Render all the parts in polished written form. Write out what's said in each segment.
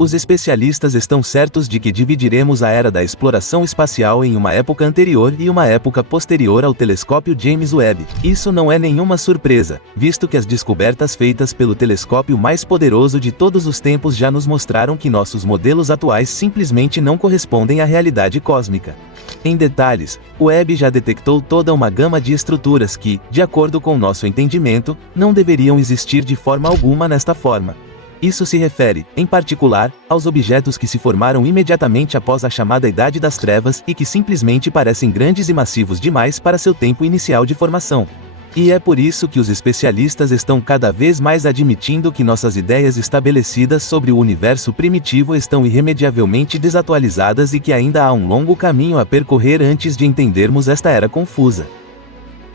Os especialistas estão certos de que dividiremos a era da exploração espacial em uma época anterior e uma época posterior ao telescópio James Webb. Isso não é nenhuma surpresa, visto que as descobertas feitas pelo telescópio mais poderoso de todos os tempos já nos mostraram que nossos modelos atuais simplesmente não correspondem à realidade cósmica. Em detalhes, o Webb já detectou toda uma gama de estruturas que, de acordo com nosso entendimento, não deveriam existir de forma alguma nesta forma. Isso se refere, em particular, aos objetos que se formaram imediatamente após a chamada Idade das Trevas e que simplesmente parecem grandes e massivos demais para seu tempo inicial de formação. E é por isso que os especialistas estão cada vez mais admitindo que nossas ideias estabelecidas sobre o universo primitivo estão irremediavelmente desatualizadas e que ainda há um longo caminho a percorrer antes de entendermos esta era confusa.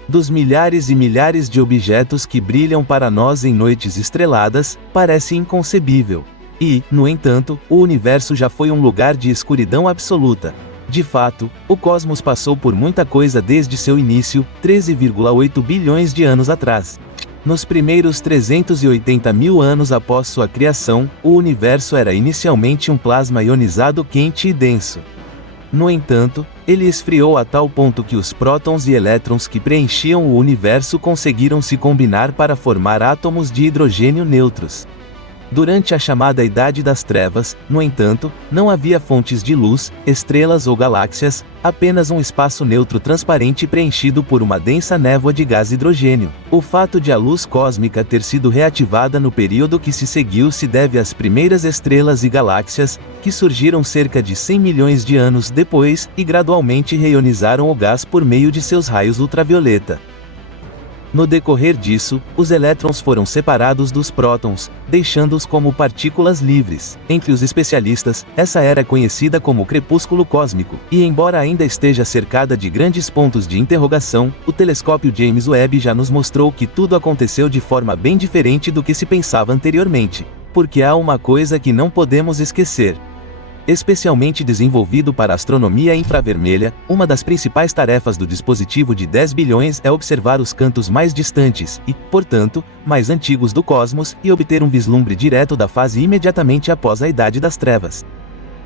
Dos milhares e milhares de objetos que brilham para nós em noites estreladas, parece inconcebível. E, no entanto, o universo já foi um lugar de escuridão absoluta. De fato, o cosmos passou por muita coisa desde seu início, 13,8 bilhões de anos atrás. Nos primeiros 380 mil anos após sua criação, o universo era inicialmente um plasma ionizado quente e denso. No entanto, ele esfriou a tal ponto que os prótons e elétrons que preenchiam o universo conseguiram se combinar para formar átomos de hidrogênio neutros. Durante a chamada Idade das Trevas, no entanto, não havia fontes de luz, estrelas ou galáxias, apenas um espaço neutro transparente preenchido por uma densa névoa de gás hidrogênio. O fato de a luz cósmica ter sido reativada no período que se seguiu se deve às primeiras estrelas e galáxias, que surgiram cerca de 100 milhões de anos depois, e gradualmente reionizaram o gás por meio de seus raios ultravioleta. No decorrer disso, os elétrons foram separados dos prótons, deixando-os como partículas livres. Entre os especialistas, essa era é conhecida como crepúsculo cósmico, e embora ainda esteja cercada de grandes pontos de interrogação, o telescópio James Webb já nos mostrou que tudo aconteceu de forma bem diferente do que se pensava anteriormente. Porque há uma coisa que não podemos esquecer. Especialmente desenvolvido para a astronomia infravermelha, uma das principais tarefas do dispositivo de 10 bilhões é observar os cantos mais distantes e, portanto, mais antigos do cosmos e obter um vislumbre direto da fase imediatamente após a Idade das Trevas.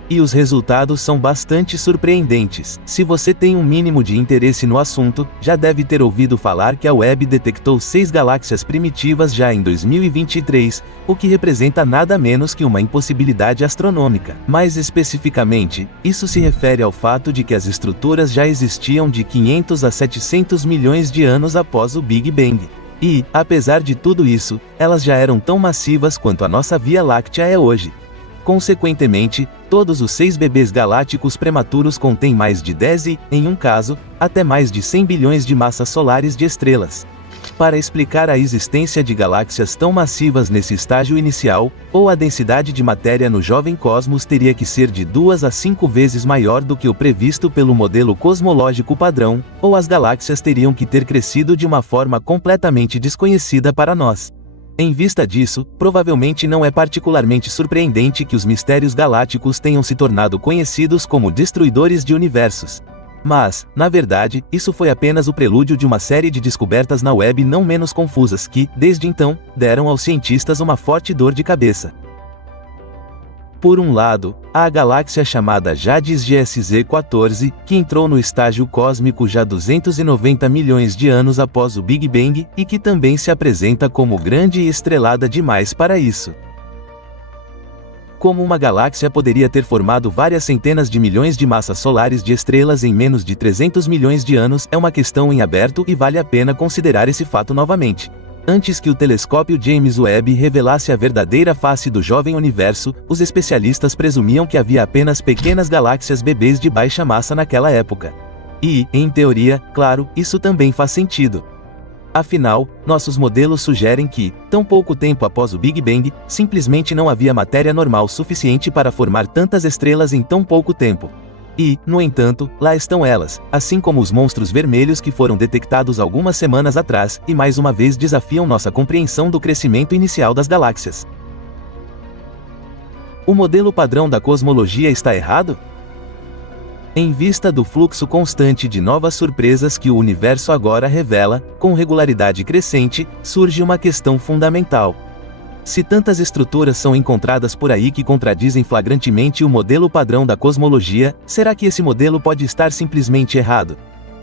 E os resultados são bastante surpreendentes. Se você tem um mínimo de interesse no assunto, já deve ter ouvido falar que a Webb detectou 6 galáxias primitivas já em 2023, o que representa nada menos que uma impossibilidade astronômica. Mais especificamente, isso se refere ao fato de que as estruturas já existiam de 500 a 700 milhões de anos após o Big Bang. E, apesar de tudo isso, elas já eram tão massivas quanto a nossa Via Láctea é hoje. Consequentemente, todos os 6 bebês galácticos prematuros contêm mais de 10 e, em um caso, até mais de 100 bilhões de massas solares de estrelas. Para explicar a existência de galáxias tão massivas nesse estágio inicial, ou a densidade de matéria no jovem cosmos teria que ser de 2 a 5 vezes maior do que o previsto pelo modelo cosmológico padrão, ou as galáxias teriam que ter crescido de uma forma completamente desconhecida para nós. Em vista disso, provavelmente não é particularmente surpreendente que os mistérios galácticos tenham se tornado conhecidos como destruidores de universos. Mas, na verdade, isso foi apenas o prelúdio de uma série de descobertas na Webb não menos confusas que, desde então, deram aos cientistas uma forte dor de cabeça. Por um lado, há a galáxia chamada Jades GSZ-14, que entrou no estágio cósmico já 290 milhões de anos após o Big Bang, e que também se apresenta como grande e estrelada demais para isso. Como uma galáxia poderia ter formado várias centenas de milhões de massas solares de estrelas em menos de 300 milhões de anos é uma questão em aberto e vale a pena considerar esse fato novamente. Antes que o telescópio James Webb revelasse a verdadeira face do jovem universo, os especialistas presumiam que havia apenas pequenas galáxias bebês de baixa massa naquela época. E, em teoria, claro, isso também faz sentido. Afinal, nossos modelos sugerem que, tão pouco tempo após o Big Bang, simplesmente não havia matéria normal suficiente para formar tantas estrelas em tão pouco tempo. E, no entanto, lá estão elas, assim como os monstros vermelhos que foram detectados algumas semanas atrás, e mais uma vez desafiam nossa compreensão do crescimento inicial das galáxias. O modelo padrão da cosmologia está errado? Em vista do fluxo constante de novas surpresas que o universo agora revela, com regularidade crescente, surge uma questão fundamental. Se tantas estruturas são encontradas por aí que contradizem flagrantemente o modelo padrão da cosmologia, será que esse modelo pode estar simplesmente errado?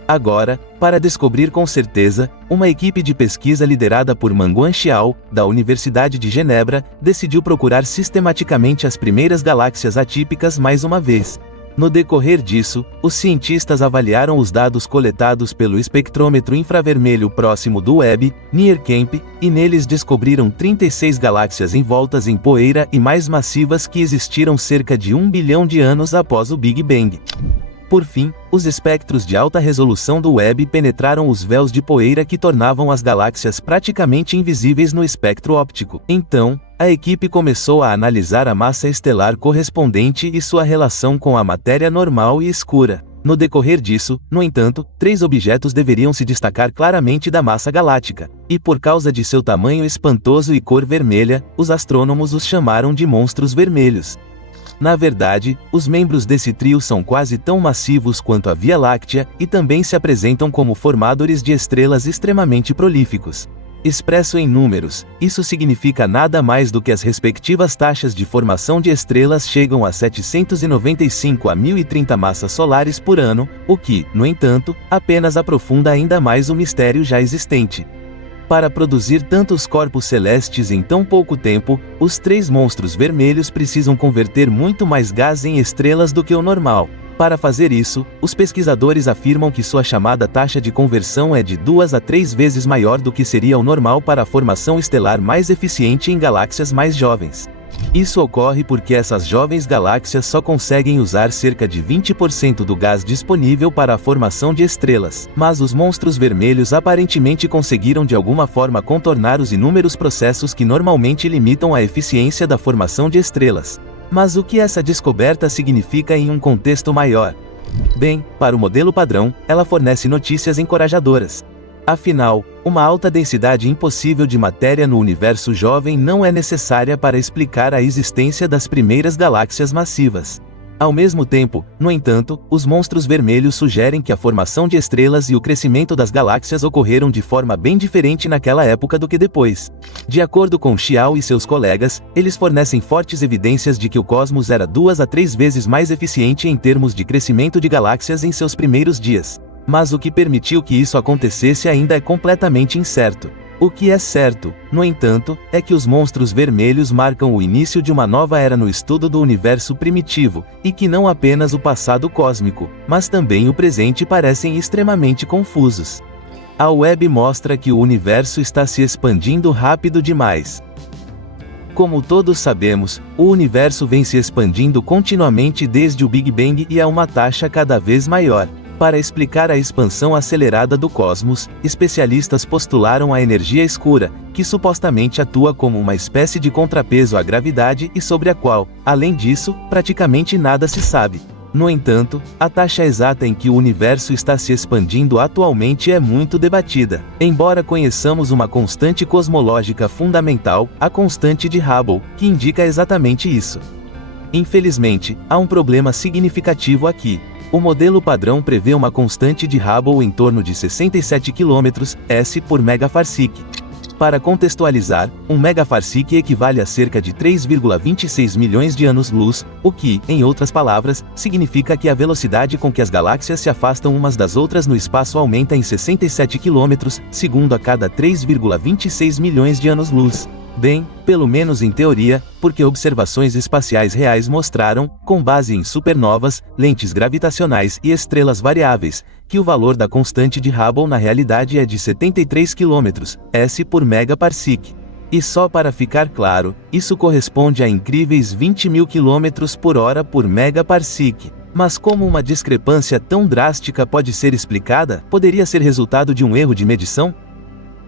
Agora, para descobrir com certeza, uma equipe de pesquisa liderada por Manguan Xiao, da Universidade de Genebra, decidiu procurar sistematicamente as primeiras galáxias atípicas mais uma vez. No decorrer disso, os cientistas avaliaram os dados coletados pelo espectrômetro infravermelho próximo do Webb, NIRCamp, e neles descobriram 36 galáxias envoltas em poeira e mais massivas que existiram cerca de 1 bilhão de anos após o Big Bang. Por fim, os espectros de alta resolução do Webb penetraram os véus de poeira que tornavam as galáxias praticamente invisíveis no espectro óptico. Então, a equipe começou a analisar a massa estelar correspondente e sua relação com a matéria normal e escura. No decorrer disso, no entanto, 3 objetos deveriam se destacar claramente da massa galáctica, e por causa de seu tamanho espantoso e cor vermelha, os astrônomos os chamaram de monstros vermelhos. Na verdade, os membros desse trio são quase tão massivos quanto a Via Láctea, e também se apresentam como formadores de estrelas extremamente prolíficos. Expresso em números, isso significa nada mais do que as respectivas taxas de formação de estrelas chegam a 795 a 1030 massas solares por ano, o que, no entanto, apenas aprofunda ainda mais o mistério já existente. Para produzir tantos corpos celestes em tão pouco tempo, os 3 monstros vermelhos precisam converter muito mais gás em estrelas do que o normal. Para fazer isso, os pesquisadores afirmam que sua chamada taxa de conversão é de 2 a 3 vezes maior do que seria o normal para a formação estelar mais eficiente em galáxias mais jovens. Isso ocorre porque essas jovens galáxias só conseguem usar cerca de 20% do gás disponível para a formação de estrelas, mas os monstros vermelhos aparentemente conseguiram de alguma forma contornar os inúmeros processos que normalmente limitam a eficiência da formação de estrelas. Mas o que essa descoberta significa em um contexto maior? Bem, para o modelo padrão, ela fornece notícias encorajadoras. Afinal, uma alta densidade impossível de matéria no universo jovem não é necessária para explicar a existência das primeiras galáxias massivas. Ao mesmo tempo, no entanto, os monstros vermelhos sugerem que a formação de estrelas e o crescimento das galáxias ocorreram de forma bem diferente naquela época do que depois. De acordo com Xiao e seus colegas, eles fornecem fortes evidências de que o cosmos era 2 a 3 vezes mais eficiente em termos de crescimento de galáxias em seus primeiros dias. Mas o que permitiu que isso acontecesse ainda é completamente incerto. O que é certo, no entanto, é que os monstros vermelhos marcam o início de uma nova era no estudo do universo primitivo, e que não apenas o passado cósmico, mas também o presente parecem extremamente confusos. A Webb mostra que o universo está se expandindo rápido demais. Como todos sabemos, o universo vem se expandindo continuamente desde o Big Bang e a uma taxa cada vez maior. Para explicar a expansão acelerada do cosmos, especialistas postularam a energia escura, que supostamente atua como uma espécie de contrapeso à gravidade e sobre a qual, além disso, praticamente nada se sabe. No entanto, a taxa exata em que o universo está se expandindo atualmente é muito debatida. Embora conheçamos uma constante cosmológica fundamental, a constante de Hubble, que indica exatamente isso. Infelizmente, há um problema significativo aqui. O modelo padrão prevê uma constante de Hubble em torno de 67 km/s por megaparsec. Para contextualizar, um megaparsec equivale a cerca de 3,26 milhões de anos-luz, o que, em outras palavras, significa que a velocidade com que as galáxias se afastam umas das outras no espaço aumenta em 67 km/s a cada 3,26 milhões de anos-luz. Bem, pelo menos em teoria, porque observações espaciais reais mostraram, com base em supernovas, lentes gravitacionais e estrelas variáveis, que o valor da constante de Hubble na realidade é de 73 km/s por megaparsec. E só para ficar claro, isso corresponde a incríveis 20.000 km/h por megaparsec. Mas como uma discrepância tão drástica pode ser explicada? Poderia ser resultado de um erro de medição?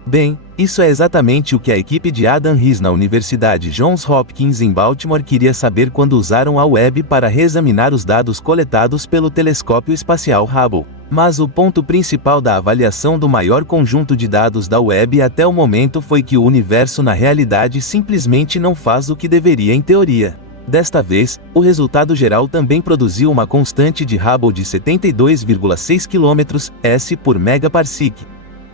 Bem, isso é exatamente o que a equipe de Adam Riess na Universidade Johns Hopkins em Baltimore queria saber quando usaram a Webb para reexaminar os dados coletados pelo telescópio espacial Hubble. Mas o ponto principal da avaliação do maior conjunto de dados da Webb até o momento foi que o universo na realidade simplesmente não faz o que deveria em teoria. Desta vez, o resultado geral também produziu uma constante de Hubble de 72,6 km/s por megaparsec.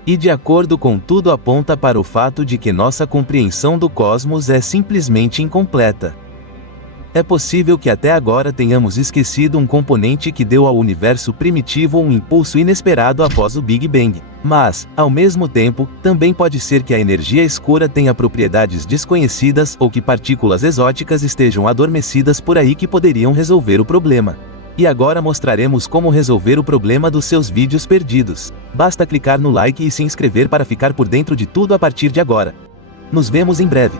E de acordo com tudo aponta para o fato de que nossa compreensão do cosmos é simplesmente incompleta. É possível que até agora tenhamos esquecido um componente que deu ao universo primitivo um impulso inesperado após o Big Bang. Mas, ao mesmo tempo, também pode ser que a energia escura tenha propriedades desconhecidas ou que partículas exóticas estejam adormecidas por aí que poderiam resolver o problema. E agora mostraremos como resolver o problema dos seus vídeos perdidos. Basta clicar no like e se inscrever para ficar por dentro de tudo a partir de agora. Nos vemos em breve.